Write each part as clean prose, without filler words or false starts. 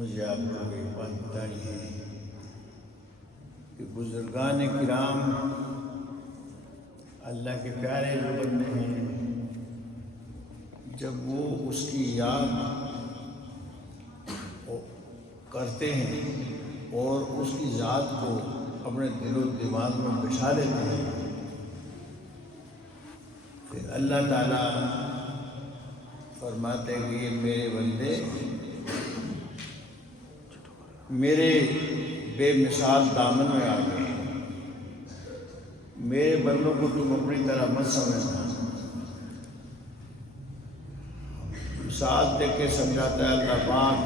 مجھے آپ لوگ ایک بات بتانی ہے کہ بزرگان کرام اللہ کے پیارے جو بندے ہیں، جب وہ اس کی یاد کرتے ہیں اور اس کی ذات کو اپنے دل و دماغ میں بچھا لیتے ہیں، پھر اللہ تعالیٰ فرماتے ہیں کہ یہ میرے بندے میرے بے مثال دامن میں آ گئے ہیں، میرے بندوں کو تم اپنی طرح مت سمجھنا۔ مثال دے کے سمجھاتا ہے اللہ پاک،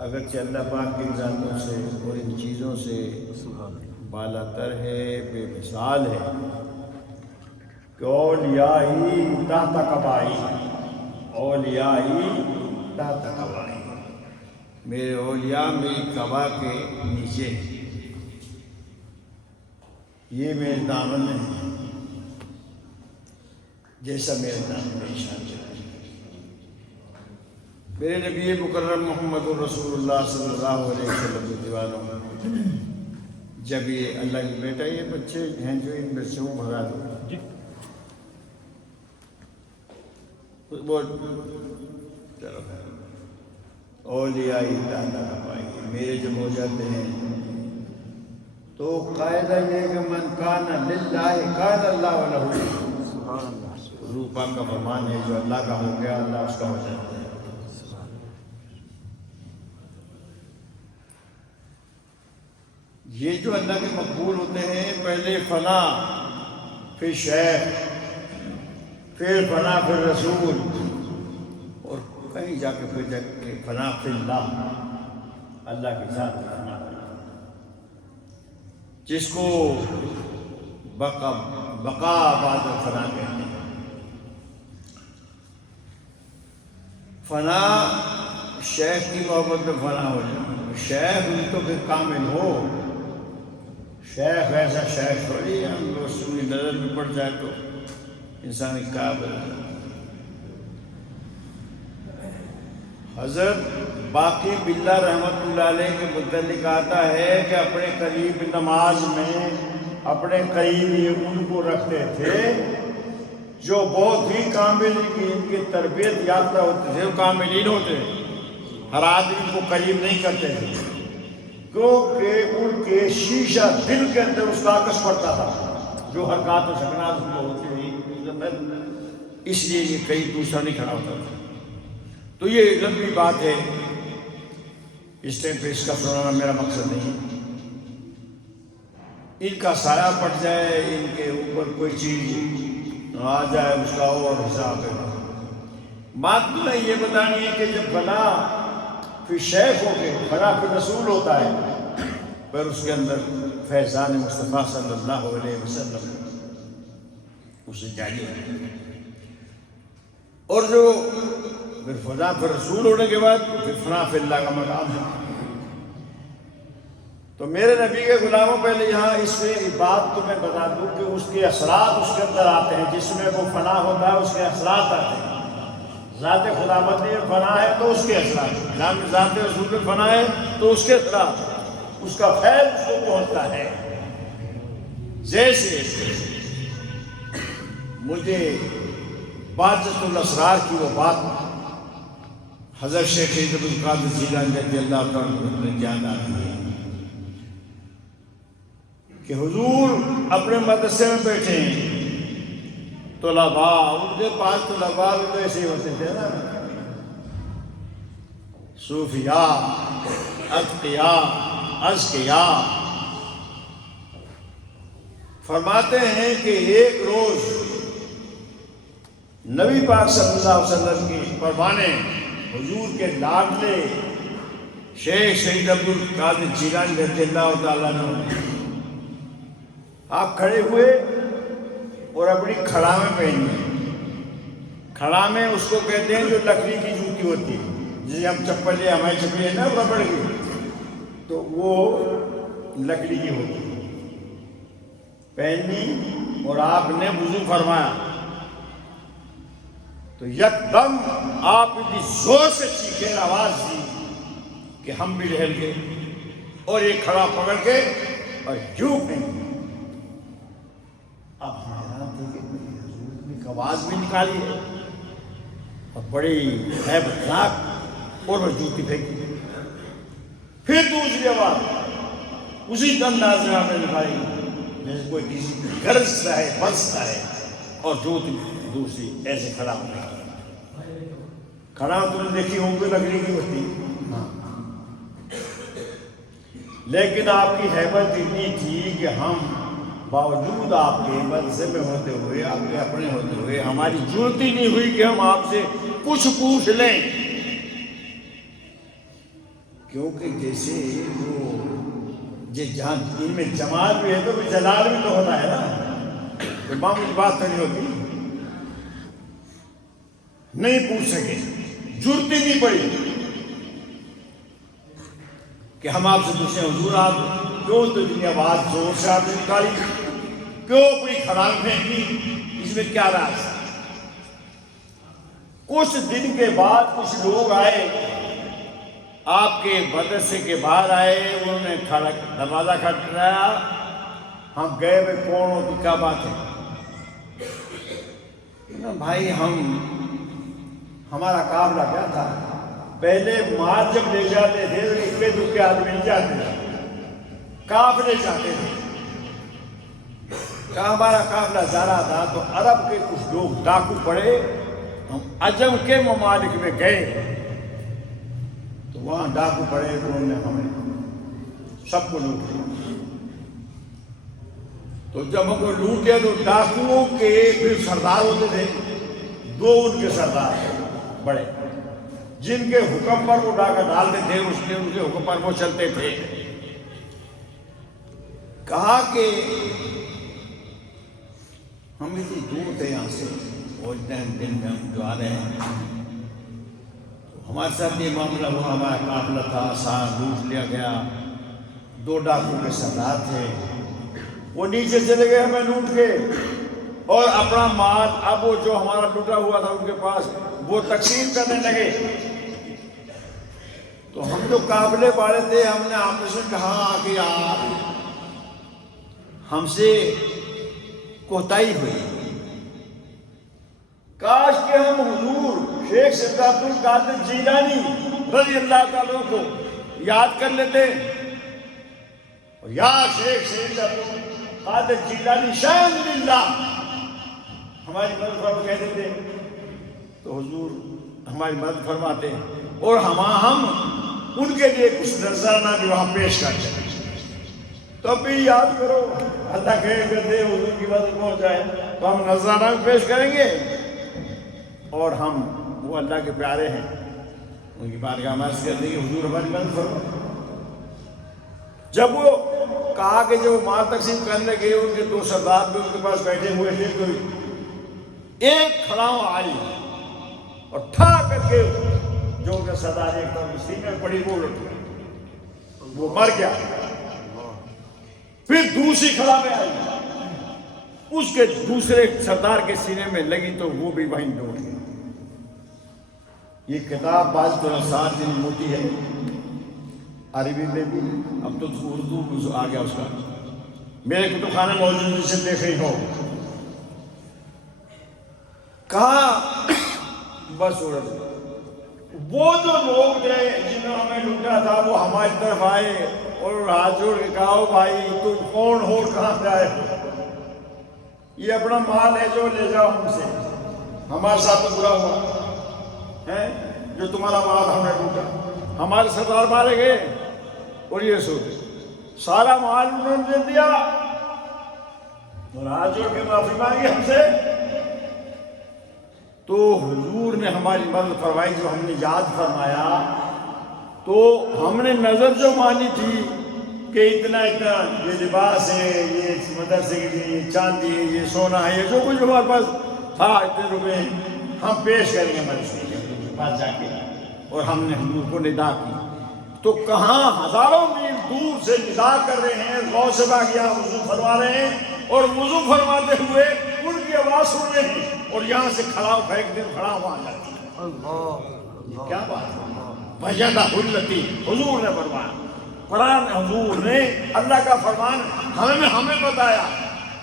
اگرچہ اللہ پاک کی ذاتوں سے اور ان چیزوں سے بالا تر ہے، بے مثال ہے کہ اولیائی تحت قبائی، اولیائی تحت قبائی، میرے اولیاء میری قبا کے نیچے ہیں، یہ میرے دامن میں ہے، جیسا میرے دامن میں نشان چلا۔ میرے نبی مکرم محمد الرسول اللہ صلی اللہ علیہ وسلم کے دیوانوں، جب یہ اللہ کی بیٹا یہ بچے ہیں جو ان بچوں کو بھگا دو، چلو اولیاء میرے جب ہو جاتے ہیں تو قاعدہ یہ کہ من کان للہ کان اللہ لہ، حضور پاک کا فرمان ہے جو اللہ کا ہو گیا اللہ اس کا ہو جاتا ہے۔ یہ جو اللہ کے مقبول ہوتے ہیں، پہلے فنا پھر شیخ پھر فنا پھر رسول اور کہیں جا کے پھر جا کے فنا فی اللہ، اللہ کے ساتھ فنا، جس کو بقا بعد فنا کہتے ہیں۔ فنا شیخ کی محبت میں فنا ہو جائے، شیخ بھی تو پھر کامل ہو، شیخ ایسا شیخ تھوڑی ہم رسول کی نظر میں پڑ جائے تو انسان کا بدل۔ حضرت باقی باللہ رحمۃ اللہ علیہ کے متعلق آتا ہے کہ اپنے قریب نماز میں اپنے قریب یہ ان کو رکھتے تھے جو بہت ہی کامل ان کی تربیت یافتہ ہوتے تھے، وہ کاملین ہوتے، ہر آدمی کو قریب نہیں کرتے تھے، کیونکہ ان کے شیشہ دل کے اندر اس کا عکس پڑتا تھا جو حرکات و سکنات ان کو ہوتی رہی، اس لیے یہ کہیں دوسرا نہیں کھڑا ہوتا تھا۔ تو یہ لمبی بات ہے، اس ٹائم پہ اس کا سنانا میرا مقصد نہیں۔ ان کا سایہ پڑ جائے، ان کے اوپر کوئی چیز آ جائے، اس کا اور حساب ہے۔ بات تو یہ بتانی ہے کہ جب فنا پھر شیخ ہو کے فنا پھر رسول ہوتا ہے، پھر اس کے اندر فیضان مصطفیٰ صلی اللہ علیہ وسلم اسے جاری ہے، اور جو پھر فنا پھر رسول ہونے کے بعد پھر فنا فی اللہ کا مقام ہے۔ تو میرے نبی کے غلاموں، پہلے یہاں اس میں بات تو میں بتا دوں کہ اس کے اثرات اس کے اندر آتے ہیں، جس میں وہ فنا ہوتا ہے اس کے اثرات آتے ہیں۔ ذات خداوندی میں فنا ہے تو اس کے اثرات، ذات رسول میں فنا ہے تو اس کے اثرات، اس کا فیض اس کو پہنچتا ہے۔ جیسے مجھے باجت الاسرار کی وہ بات حضرت شیخ عبد القادر جیلانی رضی اللہ عنہ نے یاد آتی ہے کہ حضور اپنے مدرسے میں بیٹھے ہیں، طلباء ان کے پاس طلباء تو ایسے ہی ہوتے تھے نا، صوفیاء، اتقیاء، اذکیاء۔ فرماتے ہیں کہ ایک روز نبی پاک صلی اللہ علیہ وسلم کی پروانے حضور کے لاڈلے شیخ سید عبد القادر جیلانی رضی اللہ تعالیٰ عنہ آپ کھڑے ہوئے اور اپنی کھڑامیں پہنی۔ کھڑامیں اس کو کہتے ہیں جو لکڑی کی جوتی ہوتی ہے، جسے ہم چپل یا ہماری چپل ہے نا ربڑ کی، تو وہ لکڑی کی ہوتی ہے، پہنی اور آپ نے وضو فرمایا تو یکدم آپ اتنی زور سے چیخیں آواز دی کہ ہم بھی ٹہل گئے اور ایک کھڑا پکڑ کے اور یوں پھینک دیا۔ اب حیران تھے کہ حضور نے ایک آواز بھی نکالی ہے اور بڑی ہیبت ناک اور وہ جوتی پھینک دی۔ پھر دوسری آواز اسی انداز میں آپ نے نکالی جیسے کوئی کسی گرجتا ہے برستا ہے اور جوتی دوسری ایسے کھڑا ہو گئی۔ کھڑا تم نے دیکھی ہوں گے لکڑی کی ہوتی، لیکن آپ کی ہیبت اتنی تھی کہ ہم باوجود آپ کے مدرسے میں ہوتے ہوئے، آپ کے اپنے ہوتے ہوئے، ہماری ضرورت ہی نہیں ہوئی کہ ہم آپ سے کچھ پوچھ لیں، کیونکہ جیسے وہ جہاں ان میں جمال بھی ہے تو جلال بھی تو ہوتا ہے نا، معمولی بات تو نہیں ہوتی۔ نہیں پوچھ سکے، ضرورت ہی نہیں پڑی کہ ہم آپ سے پوچھیں حضور آپ کیوں تو اتنی آواز زور سے آپ نے نکالی، کیوں اپنی کھڑانگ پھینکی، اس میں کیا راز؟ کچھ دن کے بعد کچھ لوگ آئے آپ کے مدرسے کے باہر آئے، انہوں نے دروازہ کھٹکھٹایا، ہم گئے بھائی کون ہو تو کیا بات ہے؟ بھائی ہمارا قافلہ کیا تھا، پہلے مال جب لے جاتے تھے تو اکے دکے آدمی نہیں جاتے تھے، قافلے جاتے تھے۔ کہا ہمارا قافلہ جا رہا تھا تو عرب کے کچھ لوگ ڈاکو پڑے، ہم عجم کے ممالک میں گئے تو وہاں ڈاکو پڑے تو انہوں نے ہمیں سب کو لوٹ لیا۔ تو جب ہم کو لوٹ لیا تو ڈاکوؤں کے پھر سردار ہوتے تھے، دو ان کے سردار بڑے جن کے حکم پر وہ ڈاکہ ڈالتے تھے، اس نے ان کے حکم پر وہ چلتے تھے۔ کہا کہ ہم اتنی دور تھے یہاں سے، وہ دن میں ہم جو آ رہے ہیں، ہمارے ساتھ یہ معاملہ ہوا، ہمارا قافلہ تھا، سارا لوٹ لیا گیا، دو ڈاکو کے سردار تھے، وہ نیچے چلے گئے ہمیں لوٹ کے اور اپنا مال اب وہ جو ہمارا لوٹا ہوا تھا ان کے پاس وہ تقسیم کرنے لگے۔ تو ہم جو قافلے والے تھے ہم نے آپس میں کہا کہ یار ہم سے کوتاہی ہوئی، کاش کہ ہم حضور شیخ سید عبد القادر جیلانی رضی اللہ تعالیٰ کو یاد کر لیتے، اور یا شیخ سید عبد القادر جیلانی شان للہ ہماری مدد فرما کہتے تھے، تو حضور ہماری مدد فرماتے اور ہم ان کے لیے کچھ نذرانہ بھی وہاں پیش کرتے۔ تو بھی یاد کرو اللہ کہے کرتے حضور کی مدد پہنچ جائے تو ہم نذرانہ بھی پیش کریں گے، اور ہم وہ اللہ کے پیارے ہیں، ان کی بارگاہ میں عرض کرتے ہیں کہ حضور ہماری مدد فرما۔ جب وہ کہا کہ جب وہ مال تقسیم کرنے گئے ان کے دو سردار بھی ان کے پاس بیٹھے ہوئے تھے، تو ایک کھڑاؤں آئی اور ٹھا کر کے جو ان کا سردار ایک طرف سینے میں پڑی وہ مر گیا۔ پھر دوسری کھڑا میں آئی، اس کے دوسرے سردار کے سینے میں لگی تو وہ بھی وہیں ڈوٹ گیا۔ یہ کتاب بعض طرح دن موٹی ہے، عربی میں بھی، اب تو اردو آ گیا اس کا، میرے کتب خانے موجود جسے دیکھ رہی ہو۔ کہا بس وہ جو لوگ تھے جنہوں نے ہمیں لوٹا تھا وہ ہماری طرف آئے اور ہاتھ جوڑ کے کہا بھائی تم کون ہو، کہاں سے آئے ہو، یہ اپنا مال ہے جو لے جاؤ ہم سے، ہمارے ساتھ تو برا ہوا ہے جو تمہارا مال ہم نے لوٹا، ہمارے سردار مارے گئے اور یہ سوچ سارا مال انہوں نے دے دیا اور ہاتھ جوڑ کے معافی مانگی ہم سے۔ تو حضور نے ہماری مدد فرمائی، جو ہم نے یاد فرمایا تو ہم نے نظر جو مانی تھی کہ اتنا یہ لباس ہے، یہ مدرسے کے لیے یہ چاندی ہے، یہ سونا ہے، یہ جو کچھ ہمارے پاس تھا اتنے روپے ہم پیش کریں گے مدرسے کے پاس جا کے، اور ہم نے حضور کو ندا کی۔ تو کہاں ہزاروں میل دور سے ندا کر رہے ہیں، غوث پاک یہاں وضو فرما رہے ہیں اور وضو فرماتے ہوئے ان کی آواز سن رہے ہیں، اور یہاں سے کھڑا پھینک دیں، کھڑا ہوا جاتا ہے۔ یہ کیا بات ہے؟ وجدہ التی، حضور نے فرمایا، قرآن حضور نے اللہ کا فرمان ہمیں بتایا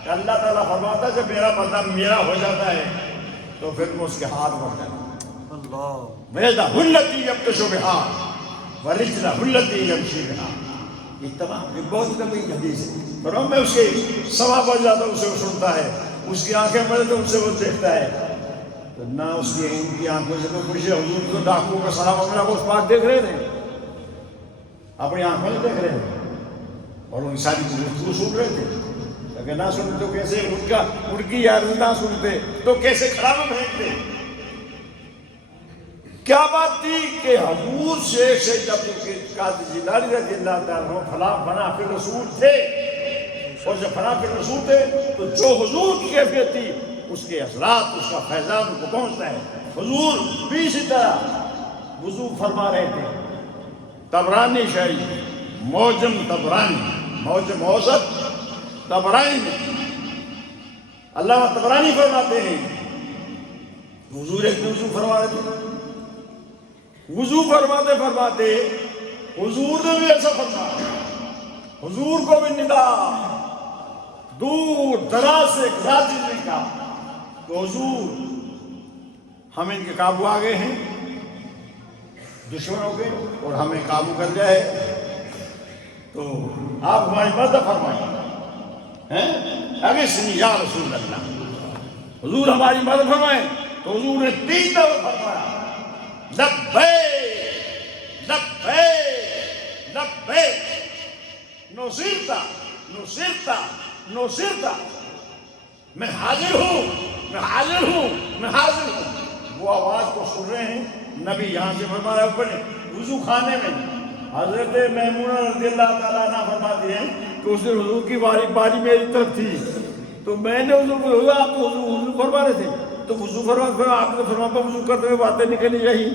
کہ اللہ تعالیٰ فرماتا ہے کہ میرا بندہ میرا ہو جاتا ہے تو پھر میں اس کے ہاتھ بڑھ جاتا ہوں۔ اللہ وجدہ التی یبطش بہا ورجلہ التی یمشی بہا، یہ تمام یہ بہت لمبی حدیث ہے، پر میں اس کے سوا بڑھ جاتا ہوں، اسے وہ سنتا ہے، اس کی آنکھیں بڑھے تو اس سے وہ دیکھتا ہے، تو نہ اس کی ان کی آنکھوں سے کوئی خوشی ہے۔ حضور کو ڈاکو کا سلام اپنا وہ اس پاک دیکھ رہے تھے، اپنی آنکھوں سے دیکھ رہے تھے، اور ان ساری گفتگو سن رہے تھے، اگر نہ سنتے تو کیسے ان کی یاد نہ سنتے تو کیسے کھڑا میں پھینکتے۔ کیا بات تھی کہ حضور سے جب قادری جیلانی رضی اللہ تعالیٰ عنہ فنا فی رسول تھے، اور جب فنا فی رسول تھے تو جو حضور کی کیفیت تھی اس کے اثرات، اس کا فیضان ان کو پہنچتا ہے۔ حضور بھی اسی طرح وضو فرما رہے تھے، طبرانی شاہی موجم طبرانی، موجم اوسط طبرانی میں علامہ طبرانی فرماتے ہیں حضور ایک وضو فرما رہے تھے، وضو فرماتے حضور نے بھی ایسا فرمایا، حضور کو بھی ندا دور دراز سے راضی نے کہا تو حضور ہم ان کے قابو آ گئے ہیں، دشمنوں کے، اور ہمیں قابو کر لیا ہے، تو آپ ہماری مدد فرمائیں، اگر سنی یا رسول اللہ، حضور ہماری مدد فرمائیں، تو حضور نے 3 دفعہ فرمایا لبیک لبیک لبیک نصرتا نصرتا نصرتا، میں حاضر ہوں میں حاضر ہوں میں حاضر ہوں۔ وہ آواز کو سن رہے ہیں، نبی یہاں سے فرما رہا ہے اوپر وضو خانے میں، حضرت میمونہ رضی اللہ تعالیٰ عنہ فرماتی ہیں کہ اس دن حضور کی باری میری طرف تھی، تو میں نے حضور کو کہا آپ تو وضو فرما رہے تھے، تو وضو فرما آپ نے فرما وضو کرتے ہوئے باتیں نکلی یہی،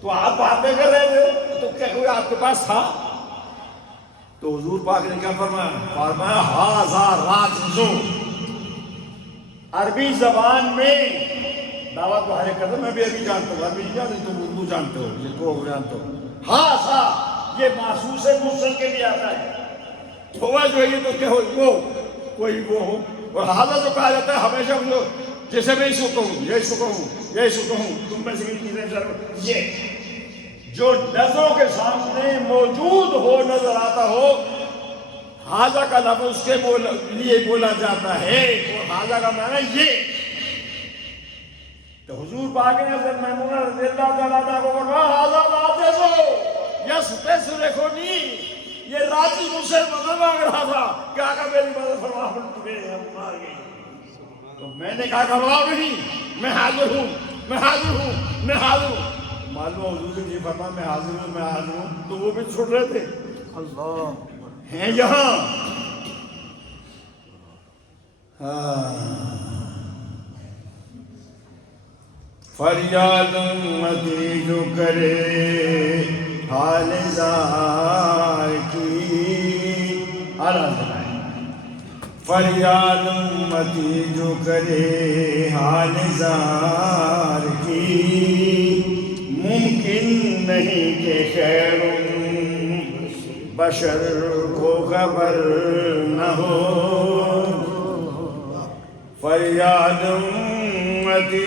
تو آپ باتیں کر رہے تھے تو کیا کوئی آپ کے پاس تھا؟ تو حضور پاک نے کیا فرمایا ھذا راجز، عربی زبان میں دعوت تو ہر ایک کرتا، میں بھی ابھی جانتا ہوں، عربی جانتے تم اردو جانتے ہو، جس کو جانتے ہو، ھذا یہ محسوس مرسل کے لیے آتا ہے، ہوا جو ہے یہ تو کیا ہو وہ کوئی وہ ہو، اور ھذا جو کہا جاتا ہے ہمیشہ وہ جیسے میں اس کو کہوں یہ اس کو کہوں یہ اس کو کہوں، تم میں سے یہ جو نظروں کے سامنے موجود ہو نظر آتا ہو، حاضہ کا لفظ اس کے لیے بولا جاتا ہے، اور حاضہ کا معنی یہ۔ تو حضور پاک نے حضرت میمونہ رضی اللہ تعالیٰ عنہ کو فرمایا حاضہ راجز یستسرخنی، یہ راجز مجھ سے مدد مانگ رہا تھا کہ آقا میری مدد فرما، ہم مار گئے، تو میں نے کہا گھبراؤ نہیں، میں حاضر ہوں میں حاضر ہوں میں حاضر ہوں۔ معلوم حضور سے یہ فرما میں حاضر ہوں میں حاضر ہوں، تو وہ بھی چھوڑ رہے تھے، اللہ ہیں یہاں۔ فریاد امتی جو کرے حال زار کی، فریاد امتی جو کرے حال زار کی، ممکن نہیں کہ خیر بشر کو خبر نہ ہو، فریاد امتی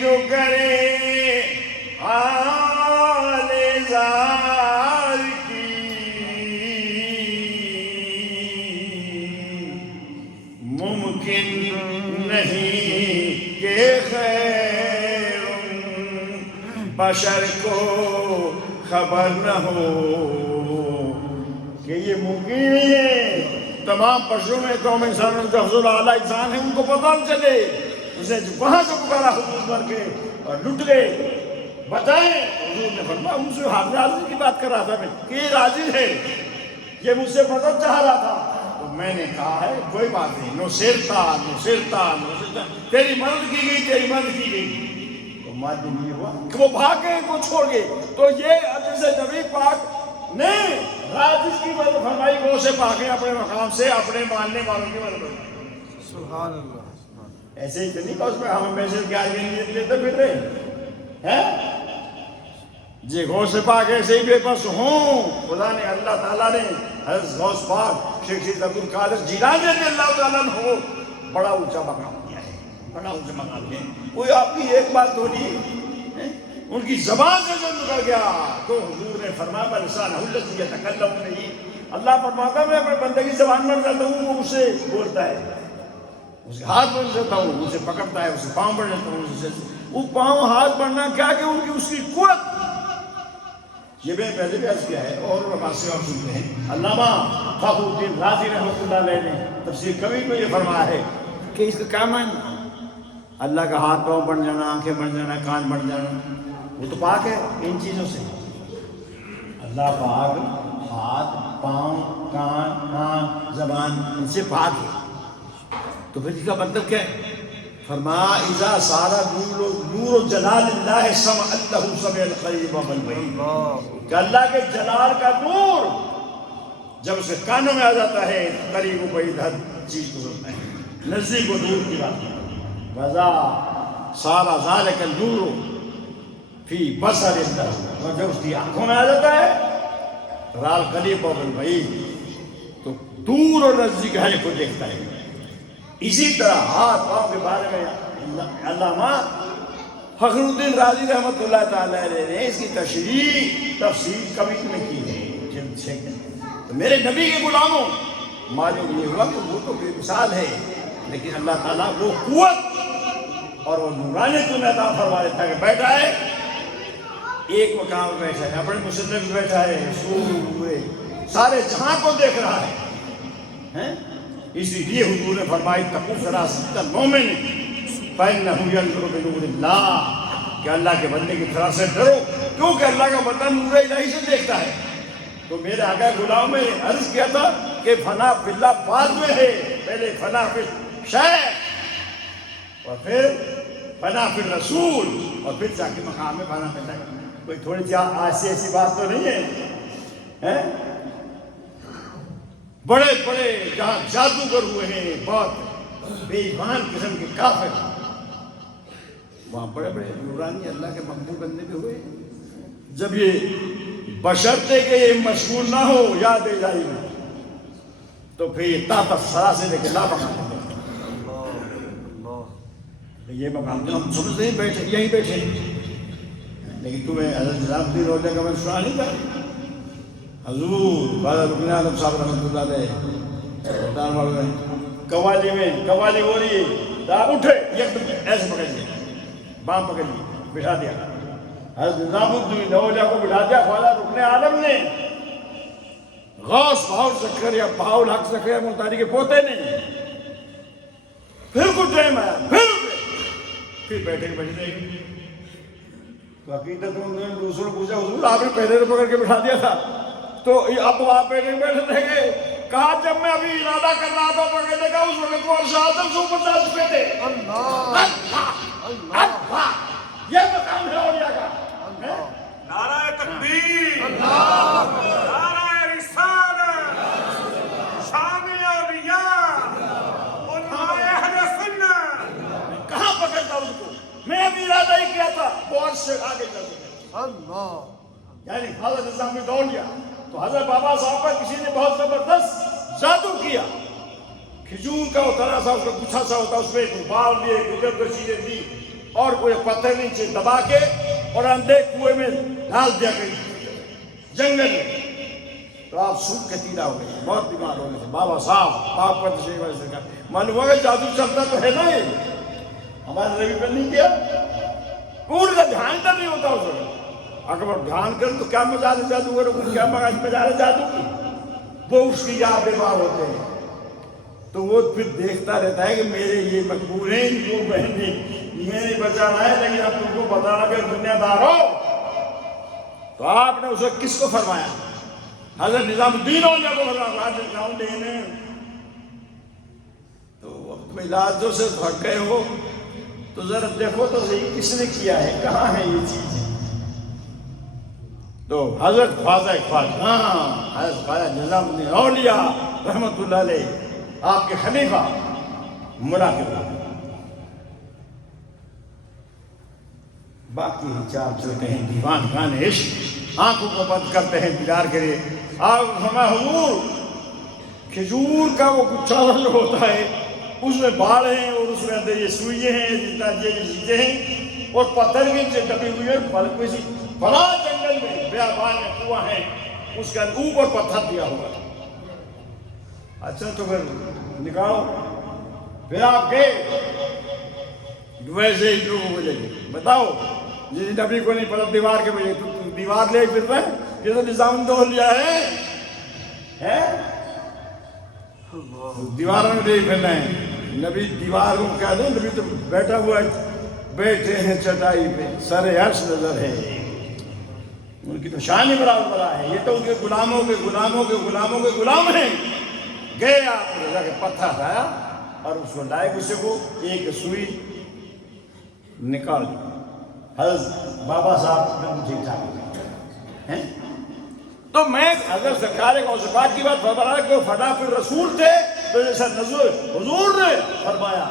جو کرے حال زار کی، ممکن نہیں کہ خیر بشر کو خبر نہ ہو، کہ یہ ممکن نہیں ہے تمام بشروں میں قوم انسانوں جو حضور اعلیٰ انسان ہیں ان کو پتہ نہ چلے، اسے وہاں سے پکارا حضور بن کے اور لٹ گئے، بتائیں حضور نے فرمایا ان سے حاضر کی بات کر رہا تھا میں کہ یہ راضی ہے، یہ مجھ سے مدد چاہ رہا تھا، تو میں نے کہا ہے کوئی بات نہیں، نصرتا نصرتا نصرتا، تیری مدد کی گئی تیری مدد کی گئی، تو معلوم یہ ہوا کہ وہ بھاگ گئے کو چھوڑ گئے، تو یہ جیسے نبی پاک نے راجز کی مدد فرمائی وہ سے بھاگے اپنے مقام سے اپنے ماننے والوں کی مدد فرمائی، سبحان اللہ۔ ایسے ہی تو نہیں کہ اس میں ہمیں میسج کے آگے نہیں دیتے پھر رہے ہیں، جی غوث پاک ایسے ہی بے بس ہوں، خدا نے اللہ تعالیٰ نے حضرت غوث پاک شیخ سید عبد القادر جیلانی رضی اللہ تعالیٰ عنہ کو بڑا اونچا مقام دیا ہے، بڑا اونچا مقام دیا ہے۔ کوئی آپ کی ایک بات تھوڑی ان کی زبان سے جو نکل گیا تو حضور نے فرمایا بلسان الذی یتکلم به، اللہ فرماتا میں اپنے بندے کی زبان بن جاتا ہوں، وہ اسے بولتا ہے، اسے ہاتھ بن جاتا ہوں، اسے پکڑتا ہے، اسے پاؤں بن جاتا ہوں، اسے وہ پاؤں ہاتھ بننا کیا کہ ان کی اس کی قوت، یہ میں پہلے بھی عرض کیا ہے اور علماء سے اور سنتے ہیں۔ علامہ فخر الدین رازی رحمۃ اللہ علیہ نے تفسیر کبیر میں یہ فرمایا ہے کہ اس کا کیا معنی، اللہ کا ہاتھ پاؤں بن جانا، آنکھیں بن جانا، کان بن جانا، وہ تو پاک ہے ان چیزوں سے، اللہ پاک ہاتھ پاؤں کان آنکھ زبان ان سے پاک ہے، تو پھر اس کا مطلب کیا ہے؟ فرمایا اذا سارا نور جلال اللہ سمع اللہ سمع القریب والبعید، کہ اللہ کے جلال کا نور جب اسے کانوں میں آ جاتا ہے قریب و بعید ہر چیز کو سنتا ہے، نزدیک و دور کی بات ہے، وذا سارا ذالک النور فی بصر اللہ، اور جب اس کی آنکھوں میں آ جاتا ہے رال قریب و بعید تو دور اور نزدیک ہر کو دیکھتا ہے۔ اسی طرح ہاتھ پاؤں کے بارے میں علامہ فخر الدین رازی رحمۃ اللہ تعالی علیہ نے اس کی تفسیر کبیر میں کی ہے جلد 6 کے۔ تو میرے نبی کے غلاموں معلوم یہ ہوا کہ وہ تو بے مثال ہے، لیکن اللہ تعالیٰ وہ قوت اور وہ نورانیت انہیں عطا فرما دیتا ہے کہ بیٹھا ہے ایک مقام میں بیٹھا ہے، اپنے مسلم میں بیٹھا ہے، سور ہوئے سارے جہاں کو دیکھ رہا ہے۔ اسی لیے حضور نے فرمائی اتقوا فراست المؤمن فإنه ينظر بنور اللہ، کہ اللہ کے بندے کی طرح سے ڈرو کیونکہ اللہ کا بندہ نور الہی سے دیکھتا ہے۔ تو میرے آقا غلام میں عرض کیا تھا کہ فنا فی اللہ بعد میں ہے، پہلے فنا فی شیخ اور پھر فنا فی الرسول اور پھر جا کے مقام میں فنا فی اللہ۔ کوئی تھوڑی سی ایسی بات تو نہیں ہے، بڑے بڑے جہاں جادوگر ہوئے ہیں، بہت بے ایمان قسم کے کافر، وہاں بڑے بڑے نورانی اللہ کے مقبول بندے بھی ہوئے ہیں۔ جب یہ بشرطے کہ یہ مشغول نہ ہو یاد الہی میں تو پھر یہ طاقت سرا سے لے کے لا مقام دیتے ہیں۔ یہ مقام تو ہم سمجھتے ہیں بیٹھے یہیں بیٹھے ہیں، لیکن تمہیں حضرت نظام الدین اولیا کا میں سنا نہیں تھا، حضور بابا رکن عالم صاحب رحمۃ اللہ علیہ قوالی میں قوالی ہو رہی ہے، آپ اٹھے ایک دم ایسے پکڑ لیا، بام پکڑ لی، بٹھا دیا، حضرت نظام الدین اولیا کو بٹھا دیا خواجہ رکن عالم نے، غوث بہاؤل زکریا بہاؤل حق زکریا ملتانی کے پوتے نے۔ پھر کچھ ٹائم آیا، پھر بیٹھے رہے۔ تو حقیقت انہوں نے دوسروں پوچھا حضور آپ نے پہلے تو پکڑ کے بٹھا دیا تھا تو اب وہاں بیٹھے رہ گئے، کہا جب میں ابھی ارادہ کر رہا تھا پکڑنے کا اس وقت وہ ارشاد سے اوپر جا چکے تھے۔ یہ مقام ہے اولیاء کا۔ نعرہ تکبیر، نعرہ رسالت، شام اولیاء، علماء اہل سنت۔ کہاں پکڑتا ان کو؟ میں ابھی ارادہ ہی کیا تھا، بہت سے آگے چل گئے۔ یعنی حضرت نظام نے دوڑ لیا تو حضرت بابا صاحب پر کسی نے بہت زبردست جادو کیا، کھجور کا اترا سا اس کا گچھا سا ہوتا، اس میں ایک بال لیے گزر کو چیزیں دی اور کوئی پتھر نیچے دبا کے اور اندھے کنویں میں ڈال دیا گئی جنگل میں، تو آپ سوکھ کے تیرا ہو گئے، بہت بیمار ہو گئے تھے بابا صاحب پاک پر تشریف لے کر۔ معلوم ہوا کہ جادو چلتا تو ہے نا، یہ ہمارے نبی پر نہیں کیا، پورے کا دھیان تک نہیں ہوتا اس وقت۔ اگر دھیان کر تو کیا مزہ ہے جادوگروں کو، کیا مزہ ہے جادو کی، وہ اس کی یاد بیمار ہوتے ہیں تو وہ پھر دیکھتا رہتا ہے کہ میرے یہ مقبول ہیں، ان کو بہنیں میرے بچانا ہے، لیکن اب تم کو بتانا کہ دنیا دار ہو۔ تو آپ نے اس وقت کس کو فرمایا؟ حضرت نظام الدین اولیا کو فرمایا، نظام الدین۔ تو وقت میں علاجوں سے بھگ گئے ہو تو ذرا دیکھو تو صحیح کس نے کیا ہے، کہاں ہے یہ چیز؟ تو حضرت خواجہ حضرت خواجہ نظام الدین اولیا رحمۃ اللہ علیہ آپ کے خلیفہ مراقب باقی چار چلتے ہیں دیوان خان عشق، آنکھوں کو بند کرتے ہیں دیدار کے لیے۔ آپ ہمیں حضور کھجور کا وہ گچھا جو ہوتا ہے اس میں بال ہیں اور اس میں اندر یہ سوئیے ہیں، جتنا یہ چیزیں ہیں اور پتھر کی سے دبی ہوئی ہے، کسی بڑا جنگل میں بیابان میں کنواں ہے، اس کا اوپر پتھر دیا ہوا ہے۔ اچھا تو پھر نکالو، پھر آپ گئے ویسے ہی لوگوں کو لے گئے، بتاؤ جس نبی کو نہیں پتا دیوار کے بجے تو دیوار لے پھر رہے یہ تو نظام دو لیا ہے، دیواروں میں دیکھ پھرنا ہے۔ نبی دیوار کو کہہ دیں، نبی تو بیٹھا ہوا ہے، بیٹھے ہیں چٹائی پہ، سر عرش نظر ہے، ان کی تو شان ہی برابر بڑا ہے، یہ تو ان کے غلاموں کے غلاموں کے غلاموں کے غلام ہیں۔ گئے آپ نے جا کے پتھر اٹھایا اور اس کو لائے کسی کو ایک سوئی نکال دی۔ حضرت بابا صاحب نے مجھے چاہیے ہیں تو میں اگر سرکار غوث کی بات فرما رہا کہ وہ فدا پھر رسول تھے تو جیسا نظر حضور نے فرمایا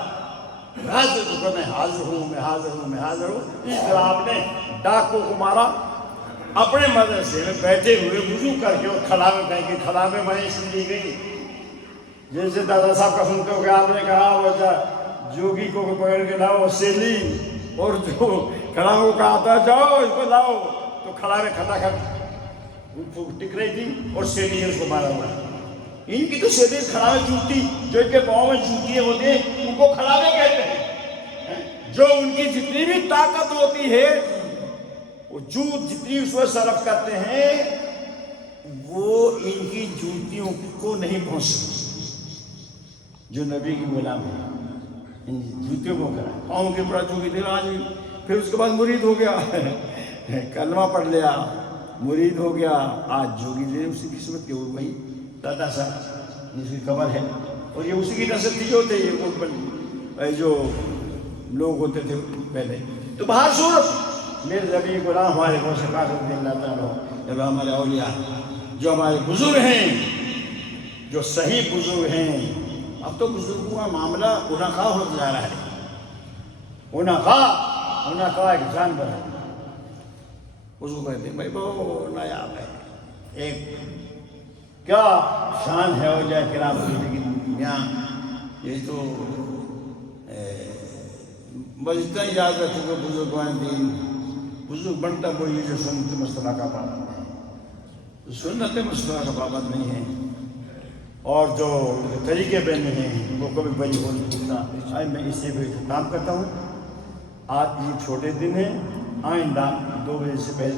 حاضر میں حاضر ہوں، میں حاضر ہوں، میں حاضر ہوں، اس طرح آپ نے ڈاکوں کو مارا، اپنے مدرسے میں بیٹھے ہوئے وضو کر کے اور کھلا میں پھینکے، کھلا میں وہیں سن دی گئی۔ جیسے دادا صاحب کا سنتے ہو کہ آپ نے کہا وہ جوگی کو پکڑ کے لاؤ سیلی، اور جو کھڑا کو کہا تھا جاؤ اس کو لاؤ، تو کھڑا میں کھٹا ٹک رہی تھی اور سیلی اس کو مارا ہوا ہے۔ ان کی تو سیلی کھڑا میں جوتی، جو ان کے پاؤں میں جوتیاں ہوتی ہیں ان کو کھڑا میں کہتے ہیں۔ جو ان کی جتنی بھی طاقت ہوتی ہے وہ جوت جتنی اس میں صرف کرتے ہیں وہ ان کی جوتیوں کو نہیں پہنچ سکتی۔ جو نبی کی غلام ہے ان جوتیوں کو کرا پاؤں کے اوپر چونکہ دل آج، پھر اس کے بعد مرید ہو گیا، کلمہ پڑھ لیا، مرید ہو گیا، آج جوگی دے اسی قسمت کے وہی دادا صاحب جس کی قبر ہے، اور یہ اسی کی نسل تھی جو تھے یہ جو لوگ ہوتے تھے پہلے۔ تو باہر صورت میرے نبی غلام ہمارے کو شفاعت رضی اللہ تعالیٰ جب ہمارے اولیاء جو ہمارے بزرگ ہیں، جو صحیح بزرگ ہیں، اب تو بزرگوں کا معاملہ انخواہ ہوتا جا رہا ہے، انخواہ ایک جانور ہے، اس کو کہتے ہیں بھائی وہ نایاب ہے، ایک کیا شان ہے اولیاء کرام کی، لیکن یہاں یہ تو بس اتنا ہی یاد رکھو کہ بزرگوان دین بزرگ بنتا کوئی جو سنت مصطفیٰ کا پابند ہے، سنت مصطفیٰ کا پابند نہیں ہے، اور جو طریقے پہ نہیں ہیں وہ کبھی بڑی ہو نہیں سکتا۔ آج میں اس سے بھی کام کرتا ہوں، آج یہ چھوٹے دن ہیں، آئندہ 2 بجے سے پہلے